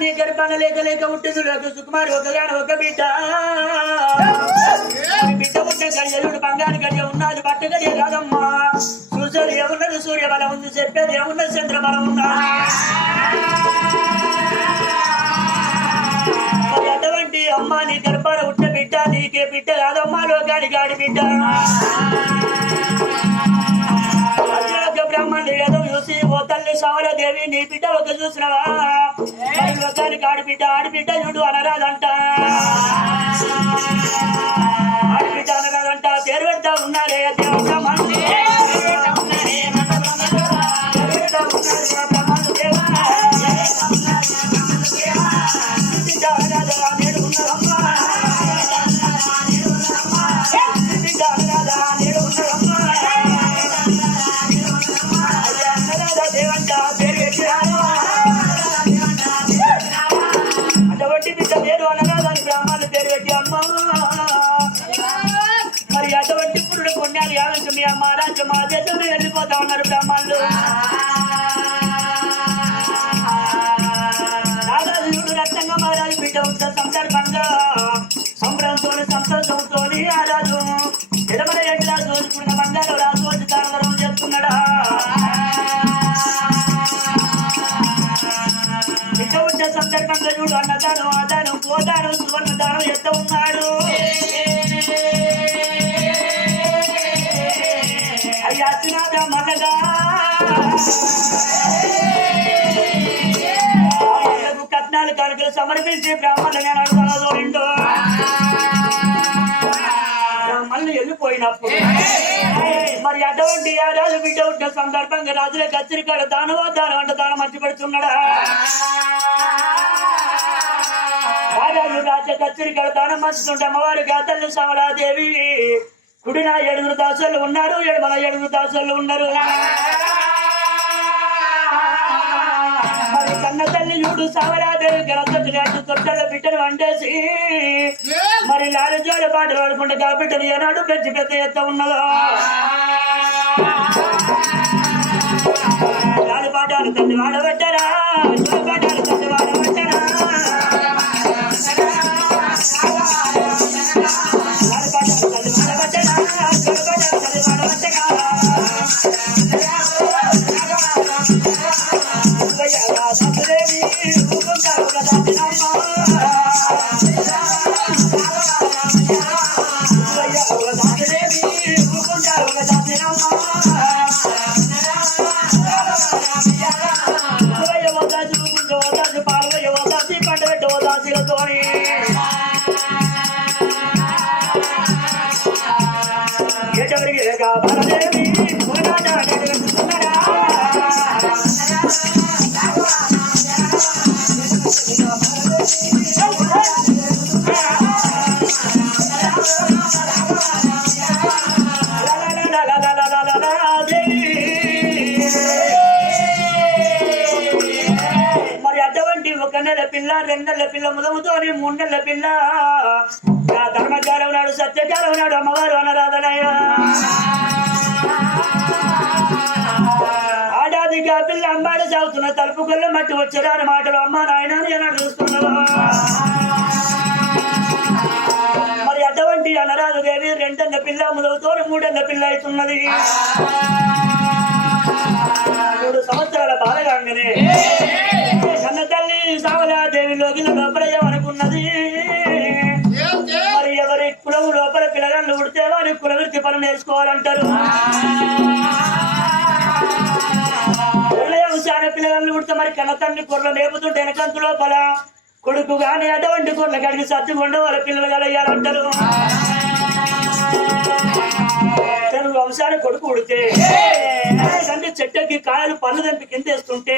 నీ గర్భాన లేక లేక ఉంటుంది సుకుమారి ఒక బిడ్డ బిడ్డ ఉంటే గడియలుడు బంగారు గడియ ఉన్నది బట్ట గడియ కాదమ్మా సూర్యుడు ఏమున్నది సూర్య బలం ఉంది చెప్పేది ఏమున్నది చంద్ర బలం ఉన్నది అటువంటి అమ్మ నీ గర్భాన ఉంటే బిడ్డ నీకే బిడ్డ కాదమ్మా లోకాని గాడి బిడ్డ బ్రాహ్మణుడు ఏదో చూసి ఓ తల్లి సవరదేవి నీ బిడ్డ ఒక చూసినవా లోకాని ఆడిబిడ్డ ఆడిబిడ్డ చూడు అనరాదంట ఆడిబిడ్డ అనరాదంట పేరు పెడతా ఉన్నారే బ్రాహ్మణుడు మరి అటువంటి పురుడు పుణ్యాలు యావంశ మీ అమ్మ రాజ్యం మా దేశంలో వెళ్ళిపోతా ఉన్నారు బ్రాహ్మణులు రాజాజుడు రత్నంగా మహారాజు బిడ్డ ఉంటే సందర్భంగా సంబరంతో సంతోషంతో ఆ రాజు ఎడమల ఎంటి రాజు రోజుకున్న బంగారు రాజు వచ్చి తాగరం చేస్తున్నాడా బిడ్డ ఉంటే సందర్భంగా చూడు అన్నదానం ఆదానం పోదానం సువర్ణ దానం ఎంత ఉన్నాడు అయ్యాచినాథ మన్నగా కట్నాలు కానుకలు సమర్పించి బ్రాహ్మణులు అడుగుతాడు బ్రాహ్మణులు వెళ్ళిపోయినప్పుడు మరి అటువంటి ఆ రాజు బిడ్డ ఉంటే సందర్భంగా రాజులే కచ్చరికాడ దానం అంట దానం మంచి పెడుతున్నాడా రాజు రాజ కచ్చరికాడ దానం మంచుతుంటే అమ్మవారి గాతల్ని సమరాదేవి కుడిన 7 దాసులు ఉన్నారు ఎడమల 7 దాసులు ఉన్నారు మరి కన్న తల్లి చూడు సమరాదేవి గలతొట్టుని అటు తొట్టల బిడ్డను వండేసి మరి లాలి జోడి పాటలు పాడుకుంటే ఆ బిడ్డను ఏనాడు పెంచి పెద్ద ఎత్త ఉన్నదో లాలి పాఠాలు తండ్రి వాడబట్టారా పాఠాలు తండ్రి వాడబట్టారా మరి అటువంటి 1 నెల పిల్ల 2 నెలల పిల్ల ముదముతోని 3 నెలల పిల్ల ధర్మచారం నాడు సత్యచారం నాడు అమ్మవారు అనరాధనయ్య ఆడాదిగా పిల్ల అంబాడు సాగుతున్న తలుపుకొల్ల మట్టి వచ్చారని మాటలు అమ్మ నాయన ఏనాడు చూస్తున్నారు మరి అటువంటి అనరాధ దేవి 2 పిల్ల ముదవుతో 3 పిల్ల అవుతున్నది 3 సంవత్సరాల బాలగానే కన్న తల్లి సావలాదేవి లోకిల లోపలయ్యమనుకున్నది మరి ఎవరి కులము లోపల పిల్లగాళ్ళు ఉడితే వారి కుల వృత్తి పనులు నేర్చుకోవాలంటారు పిల్లగాళ్ళు ఉడితే మరి కన్న తండ్రి కుర్రలు లేపుతుంటే వెనకంతు లోపల కొడుకు గాని అటువంటి కుర్రలు కడిగి సత్తుకుండా వాళ్ళ పిల్లలు కలయ్యాలంటారు తెలుగు వంశాన్ని కొడుకు ఉడితే అంటే చెట్టుకి కాయలు పళ్ళు తెంపి కిందేస్తుంటే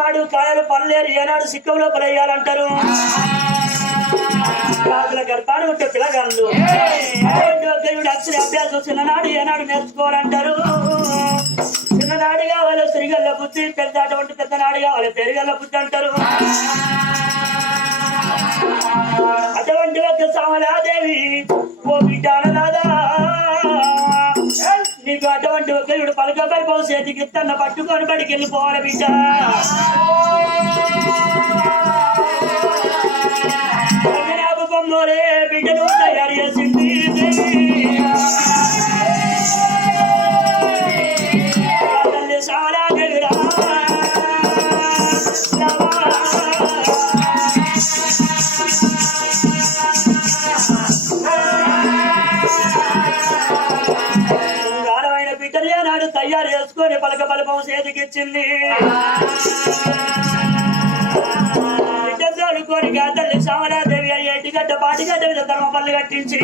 వాడు కాయలు పనులేరు ఏనాడు సిక్కం లోపల వేయాలంటారు రాజుల గర్భాన్ని ఉంటే పిల్లగాళ్ళు అక్షర అభ్యాసం చిన్ననాడు ఏనాడు నేర్చుకోవాలంటారు చిన్ననాడిగా వాళ్ళ సిరిగల్ల బుద్ధి పెద్ద అటువంటి పెద్దనాడిగా వాళ్ళ పెరుగల్ల బుద్ధి అంటారు అటువంటి ఒక సామలాదేవి ఓ బిడ్డ అనరాదా నీకు అటువంటి ఒక పలకపై చేతికి తన పట్టుకొని బడికి వెళ్ళిపోవాలి బిడ్డ ధర్మం చేతికిచ్చింది బిడ్డలు కోరిక తల్లి శ్యామలాదేవి అయ్యేటి గడ్డ పాటిగడ్డ మీద ధర్మ పళ్ళు కట్టించి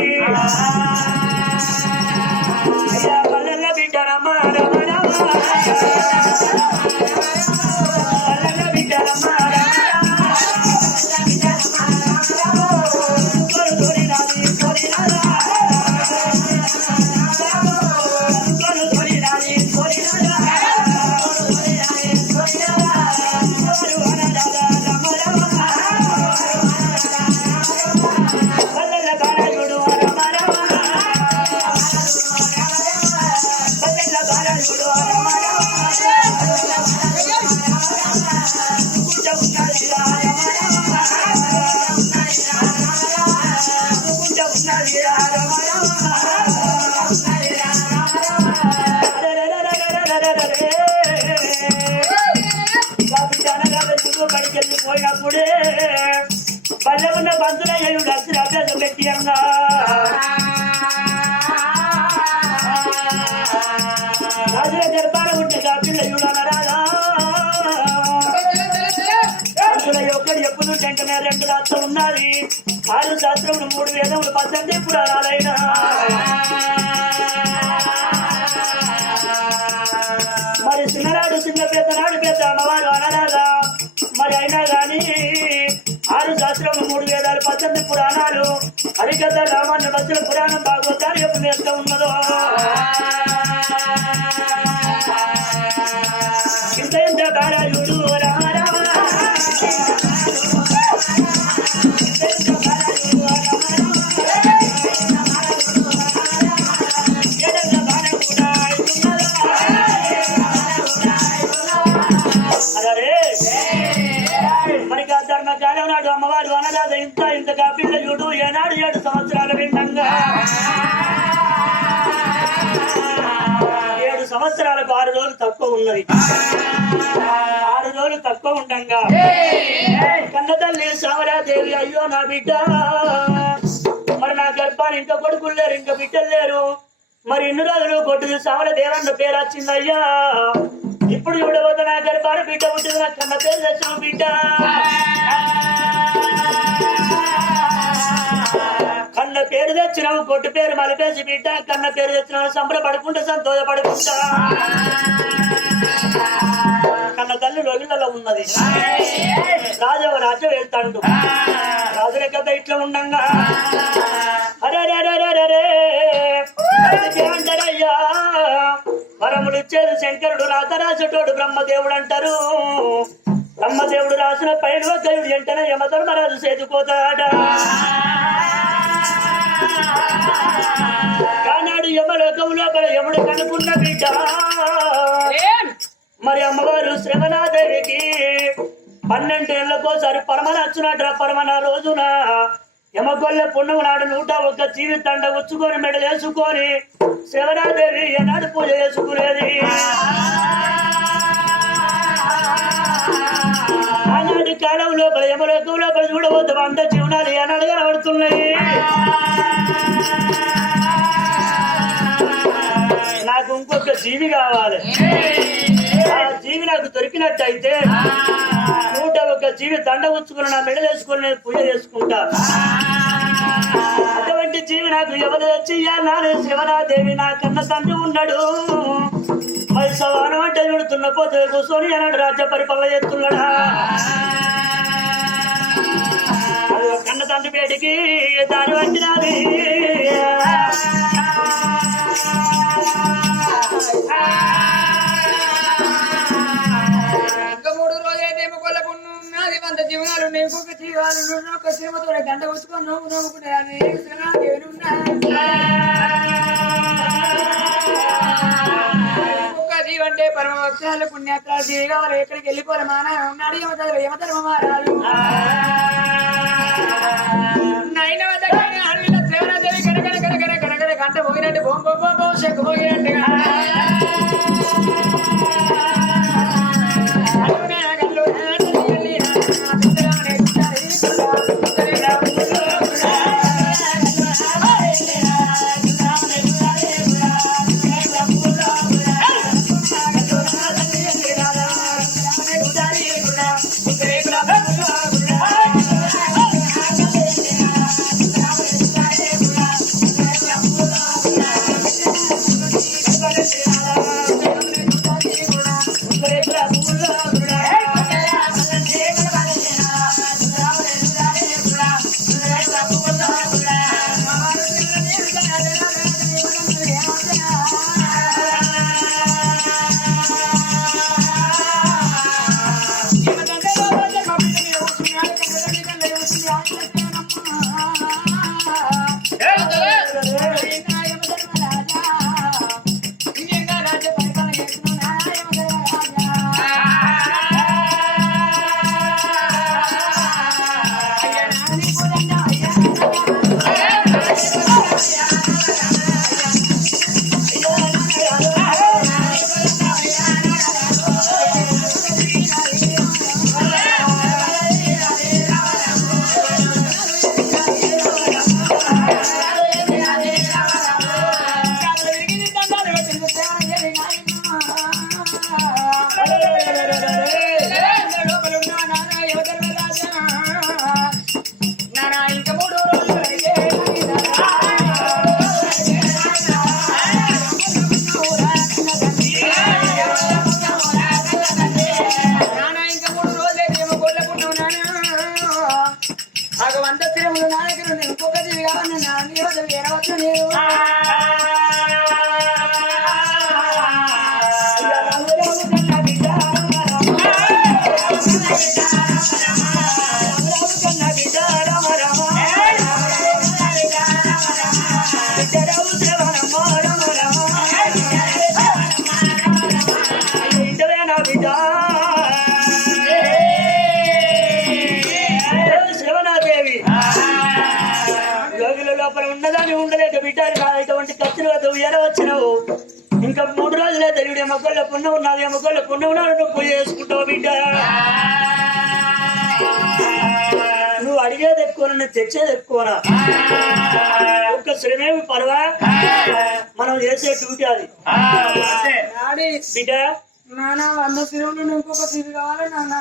అయ్యా పల్లెల్ల బిడ్డ రమ్మ రమ రమ పల్లెల్ల బిడ్డ రమ్మ పోయినప్పుడే పల్లె ఉన్న బంధువులు అసలు అభ్యాసం పెట్టి అన్నా రాజుల దర్బారం ఉంటే పిల్లలు అనరాదా అందులో ఒక్కడు ఎప్పుడు వెంటనే 2 రాత్రులు ఉన్నది 6 శాస్త్రములు 3 వేదములు 18 పురాణాలైనా మరి చిన్ననాడు చిన్న పెద్దనాడు పెద్ద అమ్మవారు అనరాదా మరి అయినా గాని 6 శాస్త్రములు 3 వేదాలు 18 పురాణాలు హరికథ రామాయణ భక్తుల పురాణం భాగవతాలు ఎప్పుడు ఎంత ఉన్నదో ఇంత ఇంత బారాయుడు రామ రామ ధర్మకాలం నాడు అమ్మవారు అనరాధ ఇంత ఇంతగా పిల్లయుడు ఏనాడు 7 సంవత్సరాలు విన్నంగా 7 సంవత్సరాలకు 6 రోజులు తక్కువ ఉన్నది 6 రోజులు తక్కువ ఉండంగా కన్నతల్లి శ్యామలాదేవి అయ్యో నా బిడ్డ మరి నా గర్భాన్ని ఇంకా కొడుకులు లేరు ఇంకా బిడ్డలు లేరు మరి ఇన్ని రోజులు కొట్టుది శ్యామలదేవన్న పేరు వచ్చిందయ్యా ఇప్పుడు చూడబోతే నా గర్భాన్ని బిడ్డ ఉంటుంది నా కన్న పేరు తెచ్చిన బిడ్డ కన్న పేరు తెచ్చినావు కొట్టు పేరు మలిపేసి బిడ్డ కన్న పేరు తెచ్చినావు సంబరపడుకుంటా సంతోషపడుకుంటా కన్న తల్లి లోగిళ్ళలో ఉన్నది రాజవ రాజ్యం వెళ్తాడు రాజుల కథ ఇట్లా ఉండంగా అరే అంటారయ్యా వరములు ఇచ్చేది శంకరుడు రాత రాసేటోడు బ్రహ్మదేవుడు అంటారు బ్రహ్మదేవుడు రాసిన పైన దేవుడు వెంటనే యమధర్మరాజు చేతుకోతాడ కానాడు యమలోకం లోపల యముడు కనుకున్న బిడ్డ మరి అమ్మవారు శ్రవణాదేవికి 12 ఏళ్లకోసారి పరమన వచ్చునట్రా పరమన రోజున యమగొల్ల పుణ్యం నాడు 101 జీవి దండ ఉచ్చుకొని మెడ వేసుకొని శ్రవణాదేవి ఏనాడు పూజ చేసుకునేది ఆనాటి కాలం లోపల యమలోకం లోపల చూడవద్దు 100 జీవనాలు ఏనాడు కనబడుతున్నాయి నాకు ఇంకొక జీవి కావాలి ఆ జీవి నాకు దొరికినట్టయితే 101 జీవి దండ ఉచ్చుకుని నా మెడ వేసుకుని నేను పూజ చేసుకుంటా అటువంటి జీవి నాకు ఎవరు తెచ్చియ్యాలి శివనాదేవి నా కన్న తండ్రి ఉన్నాడు మరి సవానం అంటే చూడుతున్న పోతే కూర్చొని అన్నాడు రాజ్య పరిపాలన చేస్తున్నాడా కన్న తండ్రి పేటికి దారి వచ్చినది ఇంకా 3 రోజులైతే కొల్లకున్నది 100 జీవనాలు ఇంకొక జీవాలు ఒక సీమతో గంట వచ్చుకొని నవ్వుకునేదాన్ని ఇంకొక జీవి అంటే పరమ వృక్షాలు పుణ్యాత్రాలు జీవి కావాలి ఎక్కడికి వెళ్ళిపోలే మా నాయన ఉన్నాడు యమధర్మ మహారాజు నైనవ దగ్గర అడవిలో సేవరాదేవి కనకన గంట పోయినట్టు బొమ్మ చెక్కు పోయినట్టుగా తండ్రి వద్ద వేరవచ్చు నేను శ్రవణాదేవి యోగుల లోపల ఉన్నదాన్ని ఉండలేక బిడ్డ ఇటువంటి కత్తులు ఎలా వచ్చినావు ఇంకా 3 రోజులే తెలియడే మొక్కల పుణ్యం ఉన్నది మొక్కల పుణ్యం నువ్వు పూజ చేసుకుంటావు బిడ్డ నువ్వు అడిగేది ఎక్కువ నేను తెచ్చేది ఎక్కువనా ఒక్క శ్రమేమి పర్వా మనం చేసే డ్యూటీ అది డాడీ బిడ్డ నాన్న 100 సిరువులు ఇంకొక సిరు కావాలి నాన్న